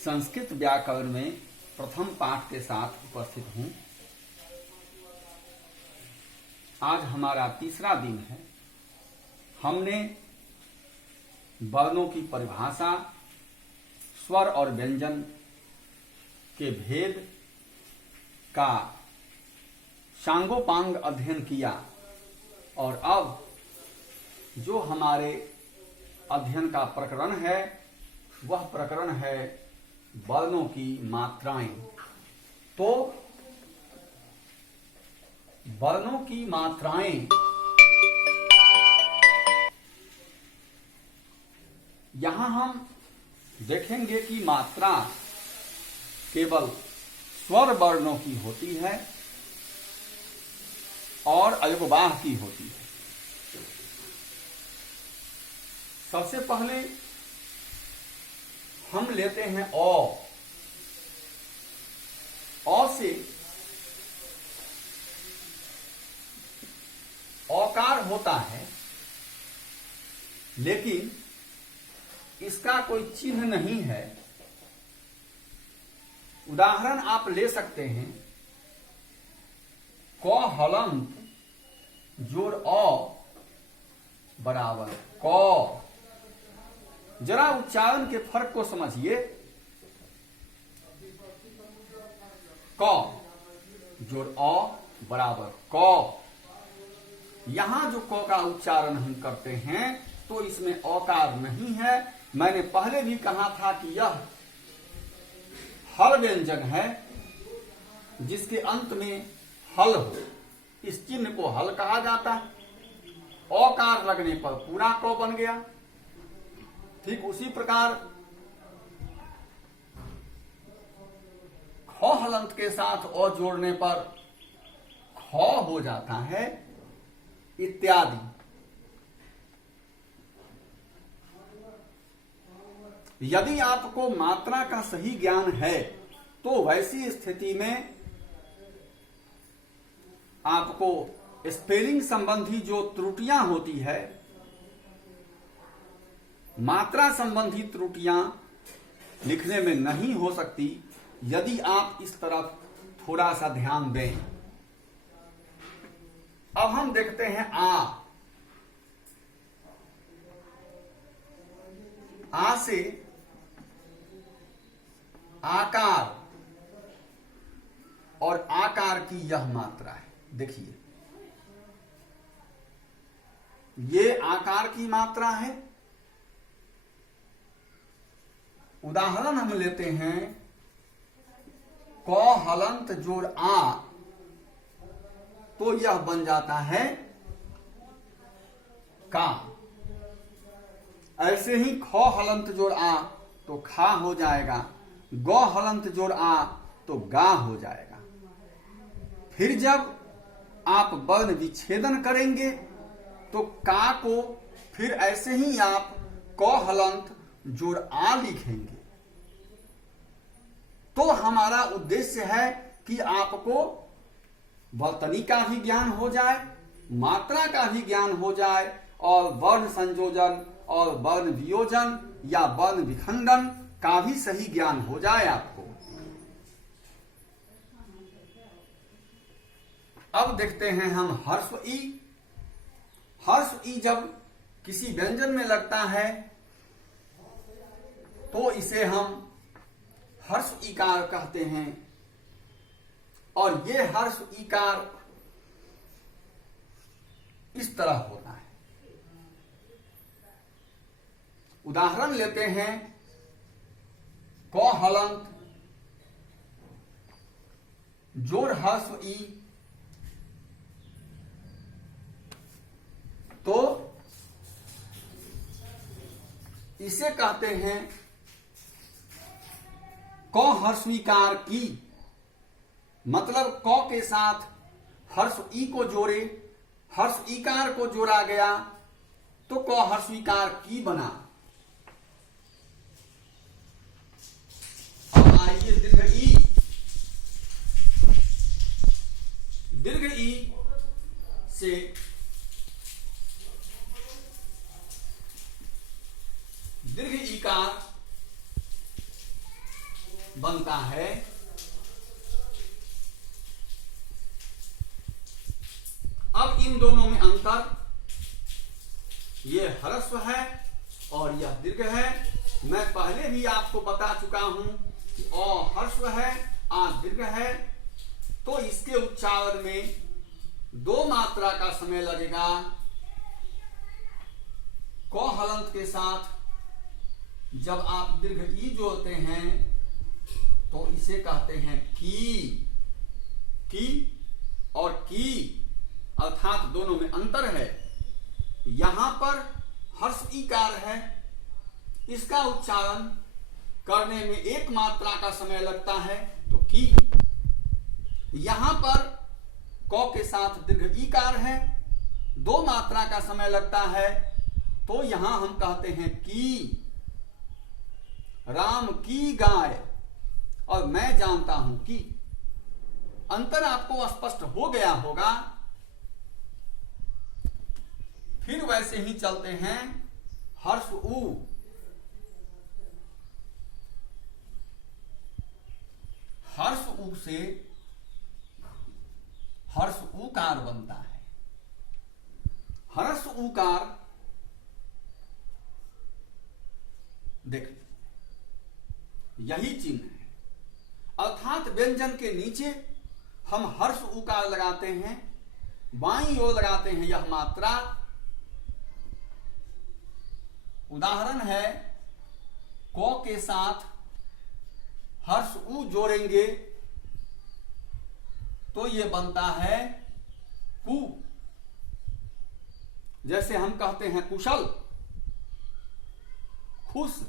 संस्कृत व्याकरण में प्रथम पाठ के साथ उपस्थित हूं। आज हमारा तीसरा दिन है। हमने वर्णों की परिभाषा, स्वर और व्यंजन के भेद का सांगोपांग अध्ययन किया और अब जो हमारे अध्ययन का प्रकरण है वह प्रकरण है वर्णों की मात्राएं। तो वर्णों की मात्राएं यहां हम देखेंगे कि मात्रा केवल स्वर वर्णों की होती है और अयगवाह की होती है। सबसे पहले हम लेते हैं अ से औकार होता है, लेकिन इसका कोई चिन्ह नहीं है। उदाहरण आप ले सकते हैं, क हलंत जोड़ अ बराबर क। जरा उच्चारण के फर्क को समझिए। क जोड़ अ बराबर क। यहां जो क का उच्चारण हम करते हैं तो इसमें औकार नहीं है। मैंने पहले भी कहा था कि यह हल व्यंजन है जिसके अंत में हल हो। इस चिन्ह को हल कहा जाता है। औकार लगने पर पूरा क बन गया। ठीक उसी प्रकार ख हलंत के साथ अ जोड़ने पर ख हो जाता है, इत्यादि। यदि आपको मात्रा का सही ज्ञान है तो वैसी स्थिति में आपको स्पेलिंग संबंधी जो त्रुटियां होती है, मात्रा संबंधी त्रुटियां लिखने में नहीं हो सकती यदि आप इस तरफ थोड़ा सा ध्यान दें। अब हम देखते हैं आ से आकार और आकार की यह मात्रा है। देखिए, ये आकार की मात्रा है। उदाहरण हम लेते हैं, क हलंत जोड़ आ, तो यह बन जाता है का। ऐसे ही ख हलंत जोड़ आ तो खा हो जाएगा। ग हलंत जोड़ आ तो गा हो जाएगा। फिर जब आप वर्ण विच्छेदन करेंगे तो का को फिर ऐसे ही आप क हलंत जोड़ आ लिखेंगे। तो हमारा उद्देश्य है कि आपको वर्तनी का भी ज्ञान हो जाए, मात्रा का भी ज्ञान हो जाए और वर्ण संयोजन और वर्ण वियोजन या वर्ण विखंडन का भी सही ज्ञान हो जाए आपको। अब देखते हैं हम हर्स्व ई। हर्स्व ई जब किसी व्यंजन में लगता है तो इसे हम हर्स्व ईकार कहते हैं। और ये हर्स्व ईकार इस तरह होता है। उदाहरण लेते हैं, क हलंत जोड़ हर्स्व ई, तो इसे कहते हैं क हर्स्वीकार की। मतलब क के साथ हर्स्व ई को जोड़े, हर्स्व ईकार को जोड़ा गया तो क हर्स्वीकार की बना। अब आइए दीर्घ ई। दीर्घ ई से दीर्घ ईकार बनता है अब इन दोनों में अंतर, ये ह्रस्व है और यह दीर्घ है। मैं पहले भी आपको बता चुका हूं कि अ ह्रस्व है, आ दीर्घ है, तो इसके उच्चारण में 2 मात्रा का समय लगेगा। क हलंत के साथ जब आप दीर्घ ई जोड़ते हैं तो इसे कहते हैं की और की, अर्थात दोनों में अंतर है। यहां पर हर्ष ईकार है, इसका उच्चारण करने में 1 मात्रा का समय लगता है तो की। यहां पर क के साथ दीर्घ ईकार है, 2 मात्रा का समय लगता है तो यहां हम कहते हैं की। राम की गाय और मैं जानता हूं कि, अंतर आपको स्पष्ट हो गया होगा। फिर वैसे ही चलते हैं हर्ष उ। हर्ष उ से हर्ष उकार बनता है। हर्ष उकार देख, यही चिन्ह है, अर्थात व्यंजन के नीचे हम हर्ष उकार लगाते हैं, बाईं ओर लगाते हैं यह मात्रा। उदाहरण है, क के साथ हर्ष उ जोड़ेंगे तो यह बनता है कु। जैसे हम कहते हैं कुशल, खुश,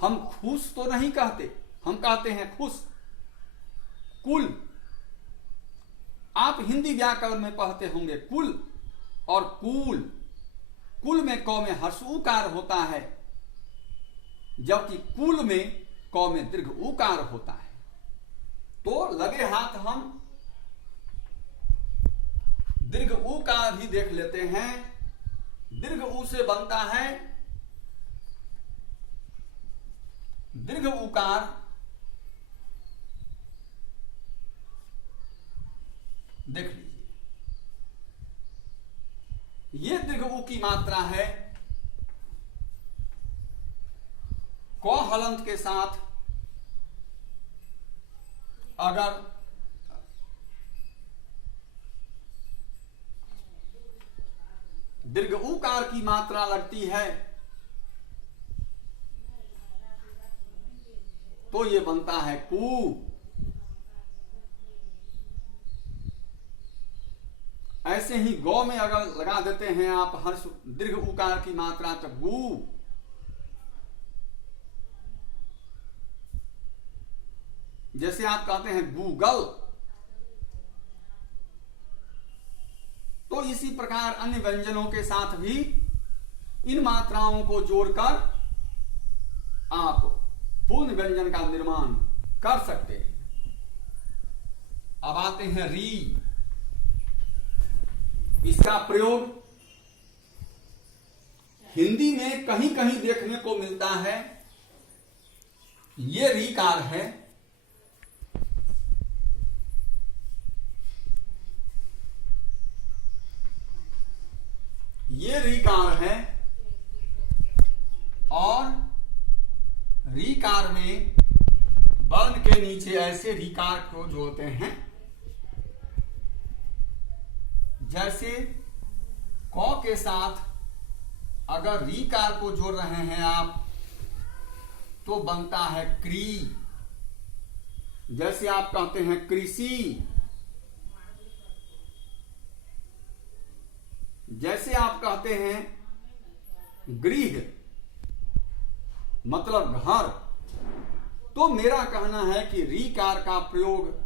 हम खुश तो नहीं कहते, हम कहते हैं खुश। कुल, आप हिंदी व्याकरण में पढ़ते होंगे कुल और कूल। कुल में क में हर्ष उकार होता है, जबकि कुल में क में दीर्घ उकार होता है। तो लगे हाथ हम दीर्घ उकार भी देख लेते हैं। दीर्घ उ से बनता है दीर्घ उकार। देख लीजिए, ये दीर्घ उ की मात्रा है। क हलंत के साथ अगर दीर्घ उकार की मात्रा लगती है तो ये बनता है कु। ऐसे ही गौ में अगर लगा देते हैं आप हर्ष दीर्घ उकार की मात्रा तो गु। जैसे आप कहते हैं गूगल, तो इसी प्रकार अन्य व्यंजनों के साथ भी इन मात्राओं को जोड़कर आप पूर्ण व्यंजन का निर्माण कर सकते हैं। अब आते हैं री। इसका प्रयोग हिंदी में कहीं कहीं देखने को मिलता है। ये रीकार है, ये रीकार है और रीकार में वर्ण के नीचे ऐसे रीकार को जोड़ते हैं जैसे क के साथ अगर रीकार को जोड़ रहे हैं आप तो बनता है क्री। जैसे आप कहते हैं कृषि, जैसे आप कहते हैं गृह मतलब घर। तो मेरा कहना है कि रीकार का प्रयोग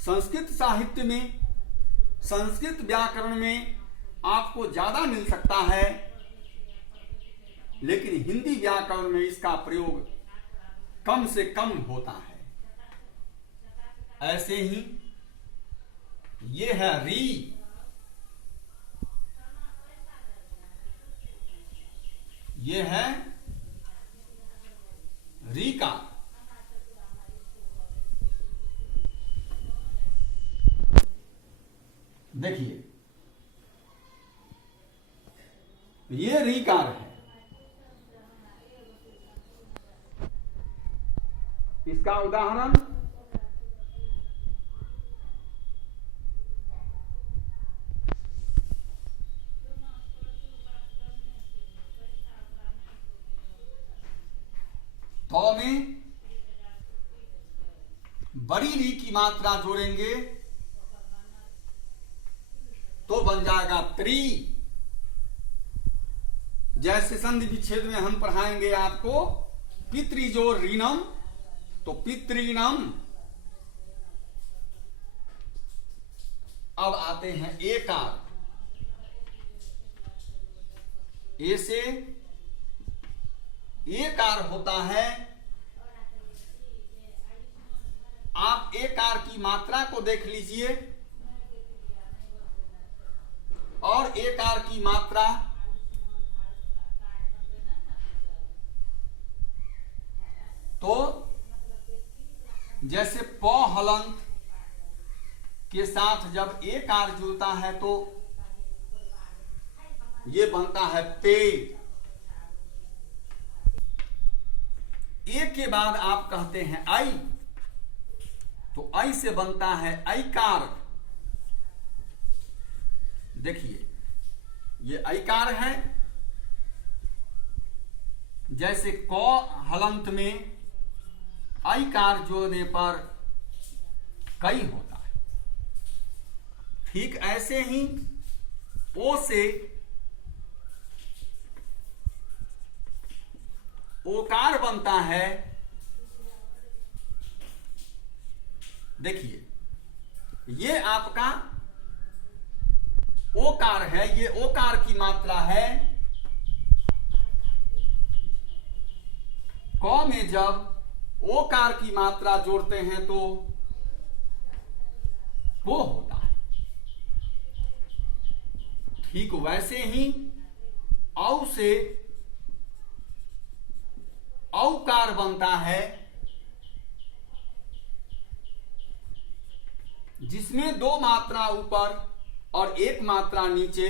संस्कृत साहित्य में, संस्कृत व्याकरण में आपको ज्यादा मिल सकता है, लेकिन हिंदी व्याकरण में इसका प्रयोग कम से कम होता है। ऐसे ही ये है री। ये है रीकार। देखिए ये रीकार है, इसका उदाहरण तो में बड़ी री की मात्रा जोड़ेंगे तो बन जाएगा त्री। जैसे संधि विच्छेद में हम पढ़ाएंगे आपको पितृजोड़ ऋणम, तो पितृणम। अब आते हैं एकार। ए से एकार होता है। आप एकार की मात्रा को देख लीजिए और एकार की मात्रा तो जैसे प हलंत के साथ जब एकार जुड़ता है तो ये बनता है पे। ए के बाद आप कहते हैं आई, तो आई से बनता है ऐकार। देखिए ये ऐकार है। जैसे क हलंत में ऐकार जोड़ने पर कई होता है, ठीक ऐसे ही ओ से ओकार बनता है। देखिए ये आपका ओकार है, ये ओकार की मात्रा है। क में जब ओकार की मात्रा जोड़ते हैं तो वो होता है। ठीक वैसे ही औ से औकार बनता है, जिसमें दो मात्रा ऊपर और एक मात्रा नीचे।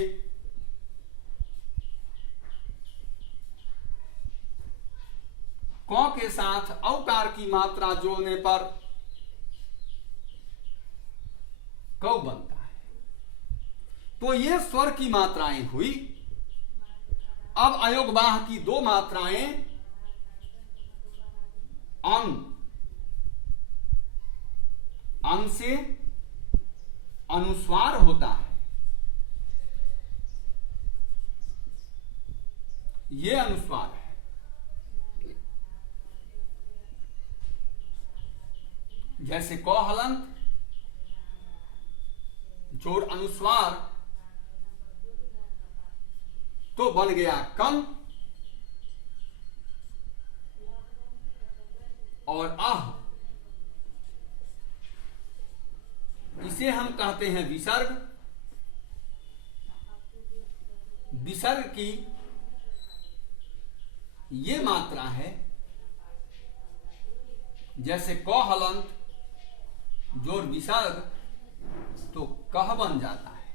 क के साथ औकार की मात्रा जोड़ने पर कौ बनता है। तो ये स्वर की मात्राएं हुई। अब अयोगवाह की दो मात्राएं अंग, अंग से अनुस्वार होता है। ये अनुस्वार है। जैसे क हलंत जोड़ अनुस्वार तो बन गया कम, और आह इसे हम कहते हैं विसर्ग। विसर्ग की ये मात्रा है। जैसे क हलंत जोड़ विसर्ग तो कह बन जाता है।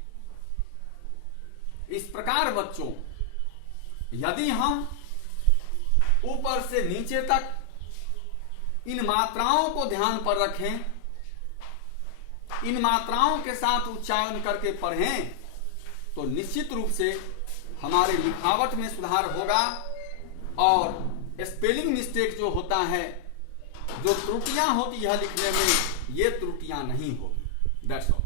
इस प्रकार बच्चों यदि हम ऊपर से नीचे तक इन मात्राओं को ध्यान पर रखें, इन मात्राओं के साथ उच्चारण करके पढ़ें, तो निश्चित रूप से हमारे लिखावट में सुधार होगा और स्पेलिंग मिस्टेक जो होता है, जो त्रुटियां होती है लिखने में, ये त्रुटियां नहीं होगी। That's all.